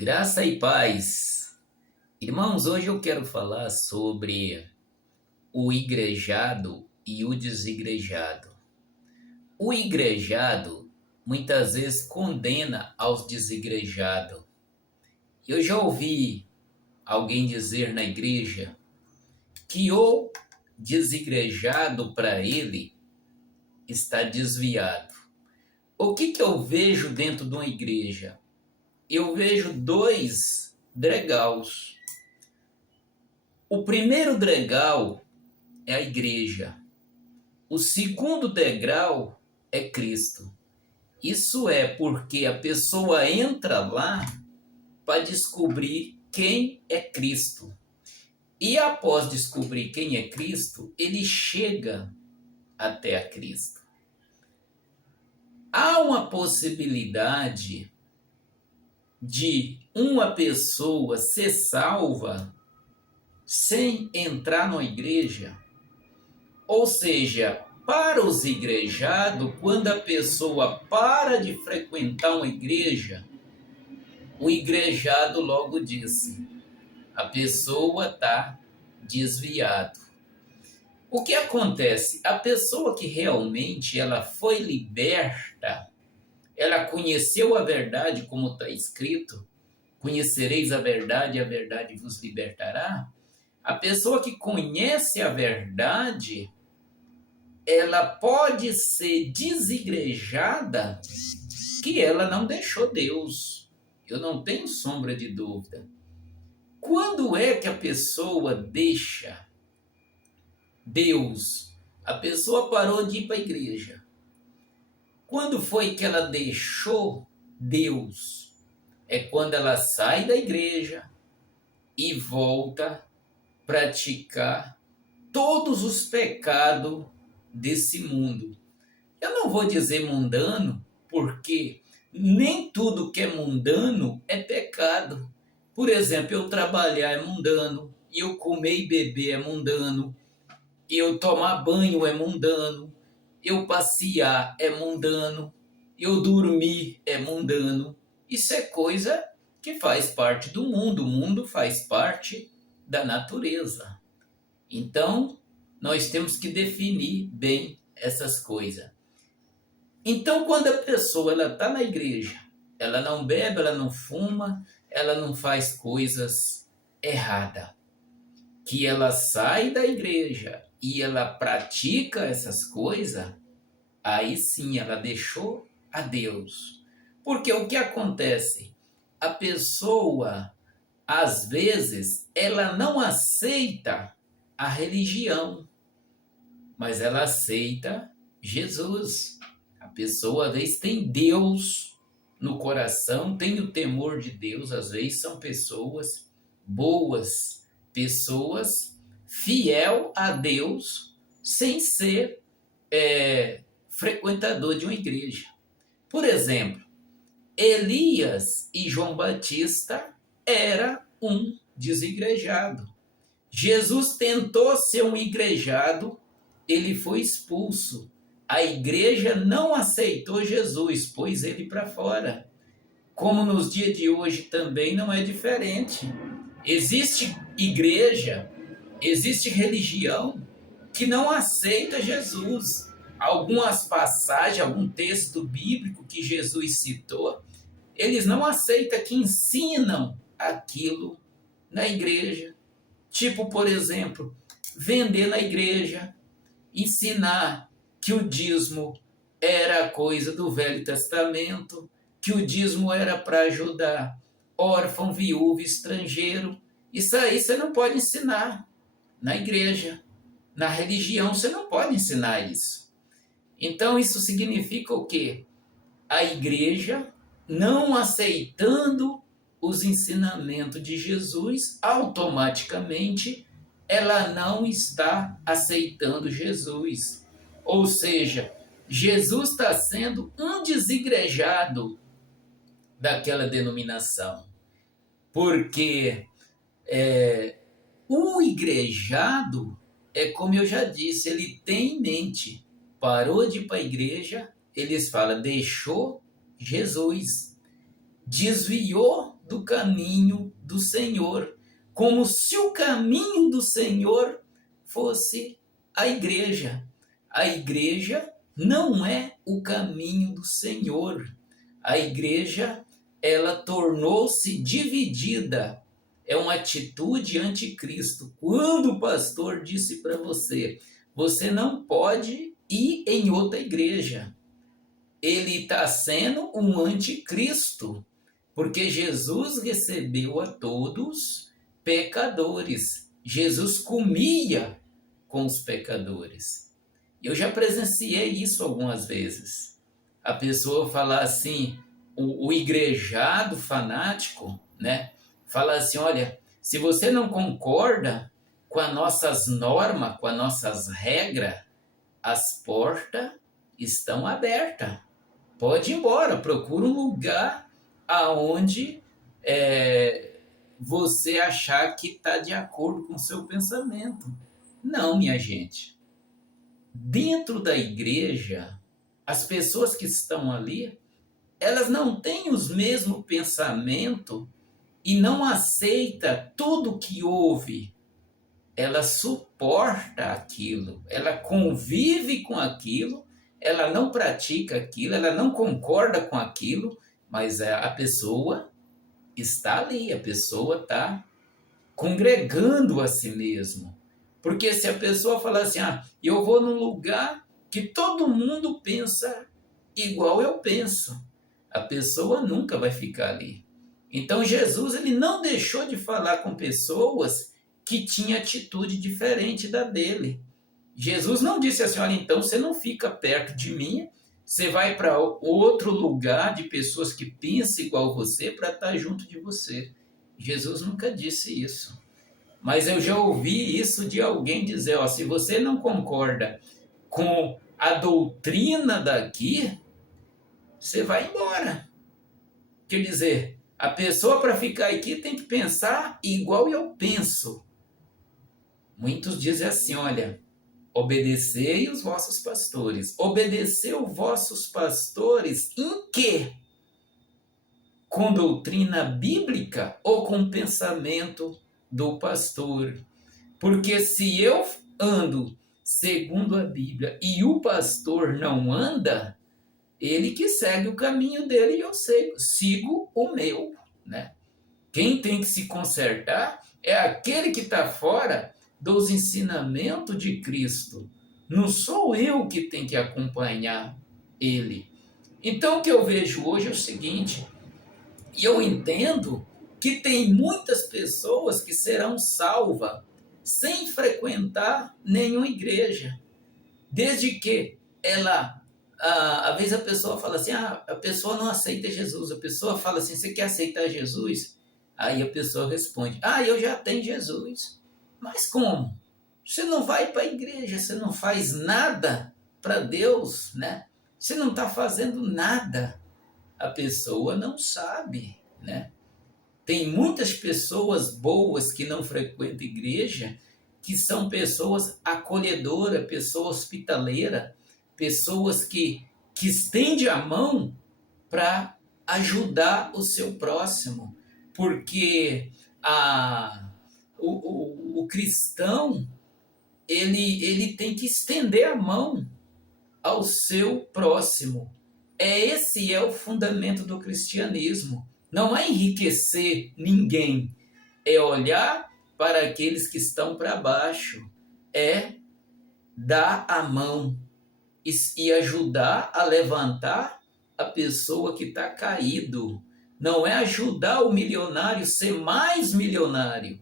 Graça e paz. Irmãos, hoje eu quero falar sobre o igrejado e o desigrejado. O igrejado muitas vezes condena aos desigrejados. Eu já ouvi alguém dizer na igreja que o desigrejado para ele está desviado. O que eu vejo dentro de uma igreja? Eu vejo dois degraus. O primeiro degrau é a igreja. O segundo degrau é Cristo. Isso é porque a pessoa entra lá para descobrir quem é Cristo. E após descobrir quem é Cristo, ele chega até a Cristo. Há uma possibilidade de uma pessoa ser salva sem entrar na igreja? Ou seja, para os igrejados, quando a pessoa para de frequentar uma igreja, o igrejado logo disse, a pessoa está desviada. O que acontece? A pessoa que realmente ela foi liberta, ela conheceu a verdade como está escrito, conhecereis a verdade e a verdade vos libertará. A pessoa que conhece a verdade, ela pode ser desigrejada que ela não deixou Deus. Eu não tenho sombra de dúvida. Quando é que a pessoa deixa Deus? A pessoa parou de ir para a igreja. Quando foi que ela deixou Deus? É quando ela sai da igreja e volta a praticar todos os pecados desse mundo. Eu não vou dizer mundano, porque nem tudo que é mundano é pecado. Por exemplo, eu trabalhar é mundano, eu comer e beber é mundano, eu tomar banho é mundano, eu passear é mundano, eu dormir é mundano. Isso é coisa que faz parte do mundo. O mundo faz parte da natureza. Então, nós temos que definir bem essas coisas. Então, quando a pessoa está na igreja, ela não bebe, ela não fuma, ela não faz coisas erradas. Que ela sai da igreja e ela pratica essas coisas, aí sim ela deixou a Deus. Porque o que acontece? A pessoa, às vezes, ela não aceita a religião, mas ela aceita Jesus. A pessoa, às vezes, tem Deus no coração, tem o temor de Deus, às vezes são pessoas boas, pessoas fiel a Deus, sem ser frequentador de uma igreja. Por exemplo, Elias e João Batista era um desigrejado. Jesus tentou ser um igrejado, ele foi expulso. A igreja não aceitou Jesus, pôs ele para fora. Como nos dias de hoje também não é diferente. Existe igreja, existe religião que não aceita Jesus. Algumas passagens, algum texto bíblico que Jesus citou, eles não aceitam, que ensinam aquilo na igreja. Tipo, por exemplo, vender na igreja, ensinar que o dízimo era coisa do Velho Testamento, que o dízimo era para ajudar órfão, viúvo, estrangeiro. Isso aí você não pode ensinar na igreja. Na religião você não pode ensinar isso. Então isso significa o quê? A igreja não aceitando os ensinamentos de Jesus, automaticamente ela não está aceitando Jesus. Ou seja, Jesus está sendo um desigrejado daquela denominação. Porque o igrejado é como eu já disse, ele tem em mente, parou de ir para a igreja, eles falam, deixou Jesus, desviou do caminho do Senhor, como se o caminho do Senhor fosse a igreja. A igreja não é o caminho do Senhor. A igreja, ela tornou-se dividida. É uma atitude anticristo. Quando o pastor disse para você, você não pode ir em outra igreja, ele está sendo um anticristo, porque Jesus recebeu a todos pecadores. Jesus comia com os pecadores. Eu já presenciei isso algumas vezes. A pessoa fala assim, o igrejado fanático, né? Fala assim, olha, se você não concorda com as nossas normas, com as nossas regras, as portas estão abertas. Pode ir embora, procura um lugar aonde você achar que está de acordo com o seu pensamento. Não, minha gente. Dentro da igreja, as pessoas que estão ali, elas não têm os mesmos pensamentos e não aceita tudo que ouve. Ela suporta aquilo, ela convive com aquilo, ela não pratica aquilo, ela não concorda com aquilo, mas a pessoa está ali, a pessoa está congregando a si mesmo. Porque se a pessoa falar assim, eu vou num lugar que todo mundo pensa igual eu penso, a pessoa nunca vai ficar ali. Então Jesus, ele não deixou de falar com pessoas que tinham atitude diferente da dele. Jesus não disse assim, olha, então você não fica perto de mim, você vai para outro lugar de pessoas que pensam igual você para estar junto de você. Jesus nunca disse isso. Mas eu já ouvi isso de alguém dizer, ó, se você não concorda com a doutrina daqui, você vai embora. Quer dizer, a pessoa para ficar aqui tem que pensar igual eu penso. Muitos dizem assim, olha, obedecei os vossos pastores. Obedecer os vossos pastores em quê? Com doutrina bíblica ou com pensamento do pastor? Porque se eu ando segundo a Bíblia e o pastor não anda, ele que segue o caminho dele e eu sigo o meu, né? Quem tem que se consertar é aquele que está fora dos ensinamentos de Cristo. Não sou eu que tenho que acompanhar ele. Então o que eu vejo hoje é o seguinte, e eu entendo que tem muitas pessoas que serão salvas sem frequentar nenhuma igreja, desde que ela, às vezes a pessoa fala assim, a pessoa não aceita Jesus, a pessoa fala assim, você quer aceitar Jesus? Aí a pessoa responde, eu já tenho Jesus. Mas como? Você não vai para a igreja, você não faz nada para Deus, né? Você não está fazendo nada. A pessoa não sabe, né? Tem muitas pessoas boas que não frequentam igreja, que são pessoas acolhedoras, pessoas hospitaleiras, pessoas que estendem a mão para ajudar o seu próximo. Porque o cristão, ele tem que estender a mão ao seu próximo. Esse é o fundamento do cristianismo. Não é enriquecer ninguém, é olhar para aqueles que estão para baixo, é dar a mão e ajudar a levantar a pessoa que está caído. Não é ajudar o milionário a ser mais milionário.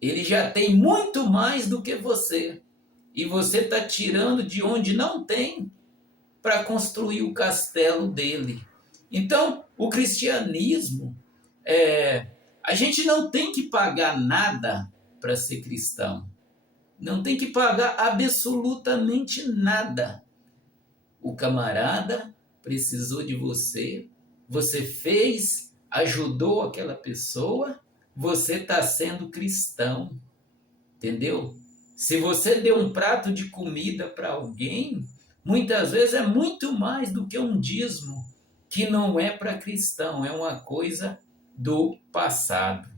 Ele já tem muito mais do que você. E você está tirando de onde não tem para construir o castelo dele. Então, o cristianismo, a gente não tem que pagar nada para ser cristão. Não tem que pagar absolutamente nada. O camarada precisou de você, você fez, ajudou aquela pessoa, você está sendo cristão, entendeu? Se você deu um prato de comida para alguém, muitas vezes é muito mais do que um dízimo, que não é para cristão, é uma coisa do passado.